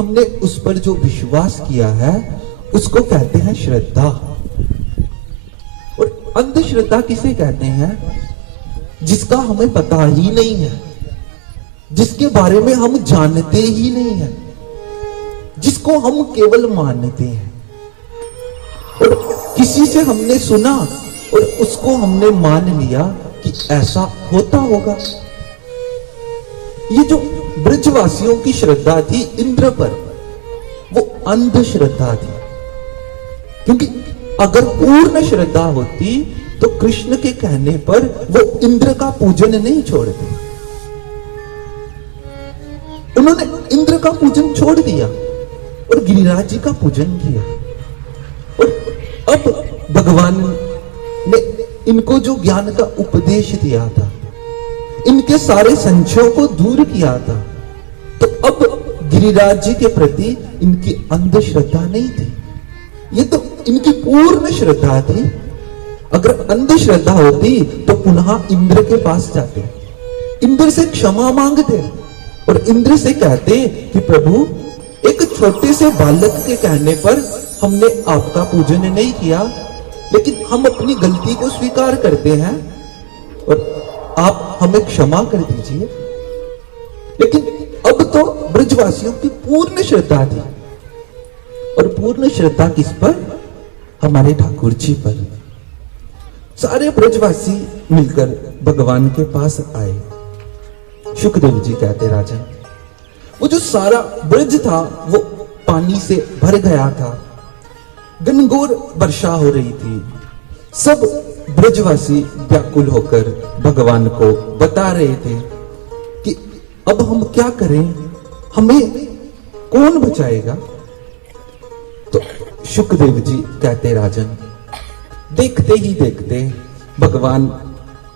हमने उस पर जो विश्वास किया है उसको कहते हैं श्रद्धा। और अंधश्रद्धा किसे कहते हैं? जिसका हमें पता ही नहीं है, जिसके बारे में हम जानते ही नहीं है, जिसको हम केवल मानते हैं। और किसी से हमने सुना और उसको हमने मान लिया कि ऐसा होता होगा। ये जो ब्रजवासियों की श्रद्धा थी इंद्र पर, वो अंधश्रद्धा थी। क्योंकि अगर पूर्ण श्रद्धा होती तो कृष्ण के कहने पर वो इंद्र का पूजन नहीं छोड़ते। उन्होंने इंद्र का पूजन छोड़ दिया और गिरिराज जी का पूजन किया। और अब भगवान ने इनको जो ज्ञान का उपदेश दिया था, इनके सारे संशयों को दूर किया था, तो अब गिरिराज जी के प्रति इनकी अंधश्रद्धा नहीं थी, ये तो इनकी पूर्ण श्रद्धा थी। अगर अंधश्रद्धा होती तो पुनः इंद्र के पास जाते, इंद्र से क्षमा मांगते और इंद्र से कहते कि प्रभु, एक छोटे से बालक के कहने पर हमने आपका पूजन नहीं किया, लेकिन हम अपनी गलती को स्वीकार करते हैं और आप हमें क्षमा कर दीजिए। लेकिन अब तो ब्रजवासियों की पूर्ण श्रद्धा थी, और पूर्ण श्रद्धा किस पर? हमारे ठाकुर जी पर। सारे ब्रजवासी मिलकर भगवान के पास आए। शुकदेव जी कहते, राजन, वो जो सारा ब्रज था वो पानी से भर गया था, घनघोर वर्षा हो रही थी। सब ब्रजवासी व्याकुल होकर भगवान को बता रहे थे कि अब हम क्या करें, हमें कौन बचाएगा? तो शुकदेव जी कहते, राजन, देखते ही देखते भगवान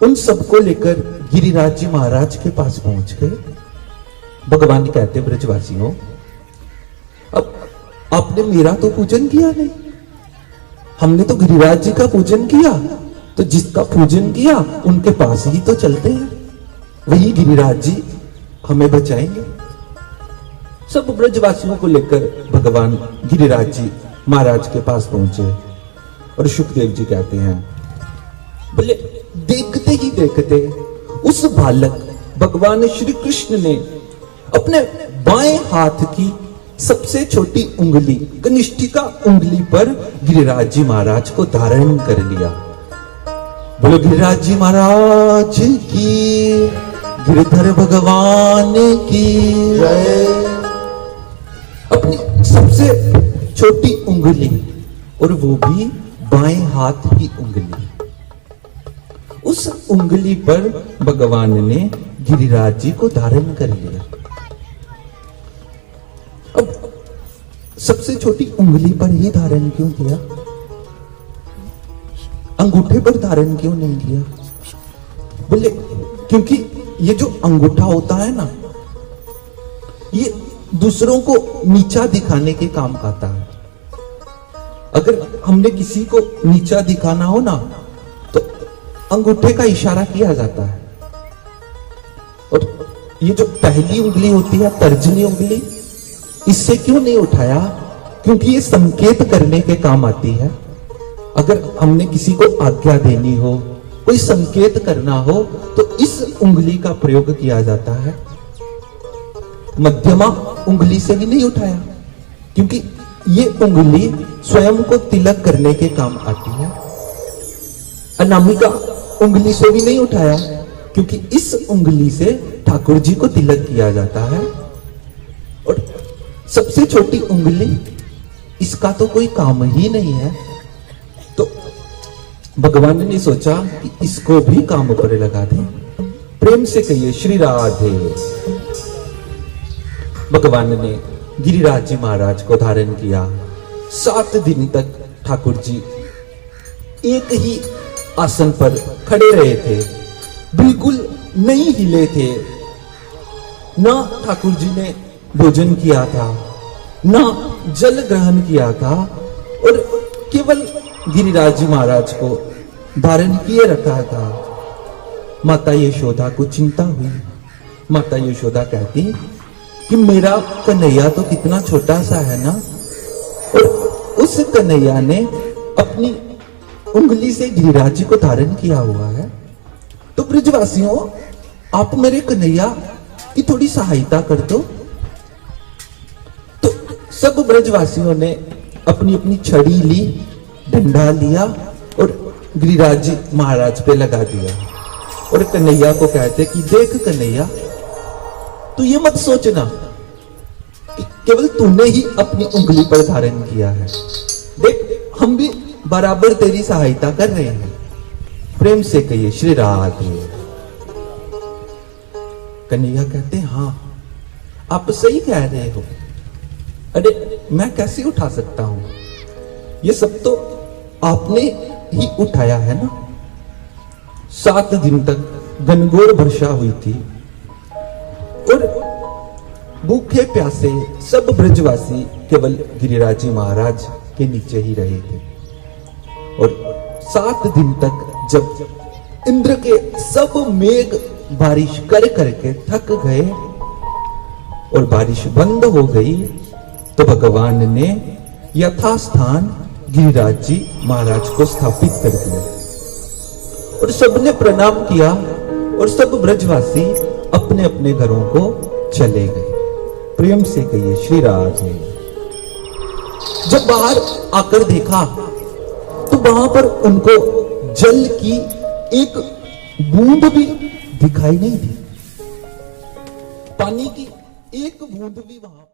उन सबको लेकर गिरिराज जी महाराज के पास पहुंच गए। भगवान कहते, ब्रजवासियों, अब आपने मेरा तो पूजन किया नहीं, हमने तो गिरिराज जी का पूजन किया, तो जिसका पूजन किया उनके पास ही तो चलते हैं, वही गिरिराज जी हमें बचाएंगे। सब ब्रजवासियों को लेकर भगवान गिरिराज जी महाराज के पास पहुंचे और शुकदेव जी कहते हैं, बोले, देखते ही देखते उस बालक भगवान श्री कृष्ण ने अपने बाएं हाथ की सबसे छोटी उंगली, कनिष्ठिका उंगली पर गिरिराज जी महाराज को धारण कर लिया। बोलो गिरिराज जी महाराज की, गिरधर भगवान की जय। अपनी सबसे छोटी उंगली, और वो भी बाएं हाथ की उंगली, उस उंगली पर भगवान ने गिरिराज जी को धारण कर लिया। अब सबसे छोटी उंगली पर ही धारण क्यों किया? अंगूठे पर धारण क्यों नहीं किया? बोले, क्योंकि ये जो अंगूठा होता है ना, ये दूसरों को नीचा दिखाने के काम आता है। अगर हमने किसी को नीचा दिखाना हो ना, तो अंगूठे का इशारा किया जाता है। और ये जो पहली उंगली होती है, तर्जनी उंगली, इससे क्यों नहीं उठाया? क्योंकि ये संकेत करने के काम आती है। अगर हमने किसी को आज्ञा देनी हो, कोई संकेत करना हो, तो इस उंगली का प्रयोग किया जाता है। मध्यमा उंगली से भी नहीं उठाया, क्योंकि ये उंगली स्वयं को तिलक करने के काम आती है। अनामिका उंगली से भी नहीं उठाया, क्योंकि इस उंगली से ठाकुर जी को तिलक किया जाता है। और सबसे छोटी उंगली, इसका तो कोई काम ही नहीं है। तो भगवान ने सोचा कि इसको भी काम पर लगा दें। प्रेम से कहिए श्री राधे। भगवान ने गिरिराज जी महाराज को धारण किया। 7 दिन तक ठाकुर जी एक ही आसन पर खड़े रहे थे, बिल्कुल नहीं हिले थे। ना ठाकुर जी ने भोजन किया था, ना जल ग्रहण किया था, और केवल गिरिराज जी महाराज को धारण किए रखा था। माता यशोदा को चिंता हुई। माता यशोदा कहती कि मेरा कन्हैया तो कितना छोटा सा है ना, और उस कन्हैया ने अपनी उंगली से गिरिराज जी को धारण किया हुआ है। तो ब्रजवासियों, आप मेरे कन्हैया की थोड़ी सहायता कर दो। तो सब ब्रजवासियों ने अपनी अपनी छड़ी ली, डंडा लिया और गिरिराज जी महाराज पे लगा दिया। और कन्हैया को कहते कि देख कन्हैया, तू ये मत सोचना कि केवल तूने ही अपनी उंगली पर धारण किया है। देख, हम भी बराबर तेरी सहायता कर रहे हैं। प्रेम से कहिए श्री राधे। कन्हैया कहते हाँ, आप सही कह रहे हो। अरे मैं कैसे उठा सकता हूं, ये सब तो आपने ही उठाया है ना। 7 दिन तक घनघोर वर्षा हुई थी और भूखे प्यासे सब ब्रजवासी केवल गिरिराज जी महाराज के नीचे ही रहे थे। और 7 दिन तक जब इंद्र के सब मेघ बारिश कर करके थक गए और बारिश बंद हो गई, तो भगवान ने यथास्थान गिरिराज जी महाराज को स्थापित कर दिया और सबने प्रणाम किया और सब ब्रजवासी अपने अपने घरों को चले गए। प्रेम से कहिए श्री राधे। जब बाहर आकर देखा तो वहां पर उनको जल की एक बूंद भी दिखाई नहीं दी। पानी की एक बूंद भी वहां